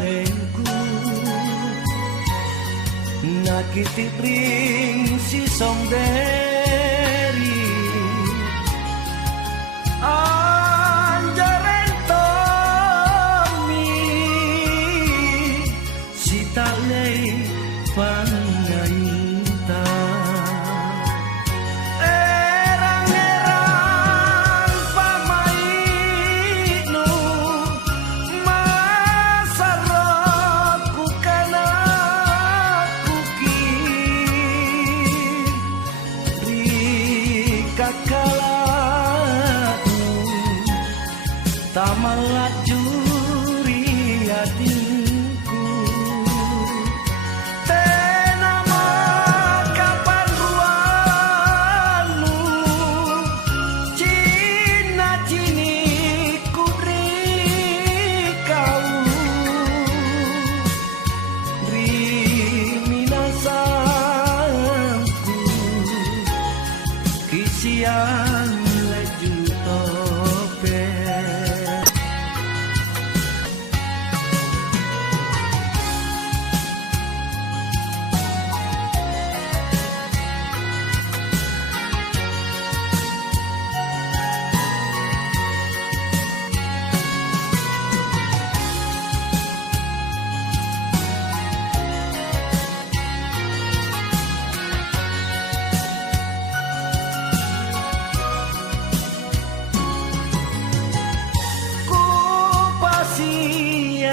kalengku nakiti bring si somberi anjaren tomi si talay pangainta erang-erang pamainu masarap ku kana kuki di kakalaku tamalat juri hatinku tenama kapan ruanmu cina cini ku beri kau beri minasanku kisian leju tope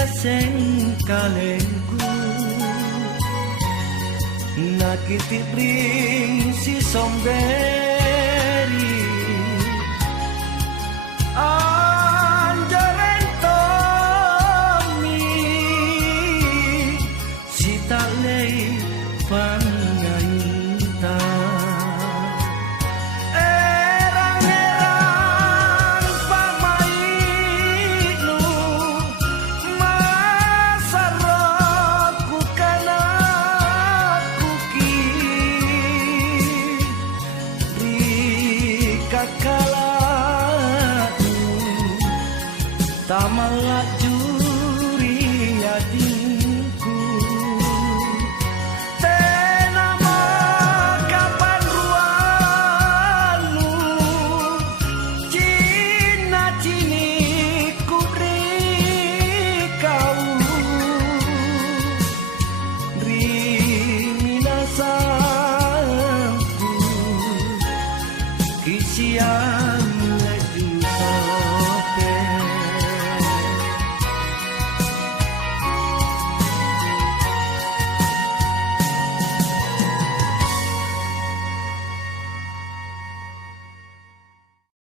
seng kalengku nakiti bring si somberi anjaren tomi si talay pan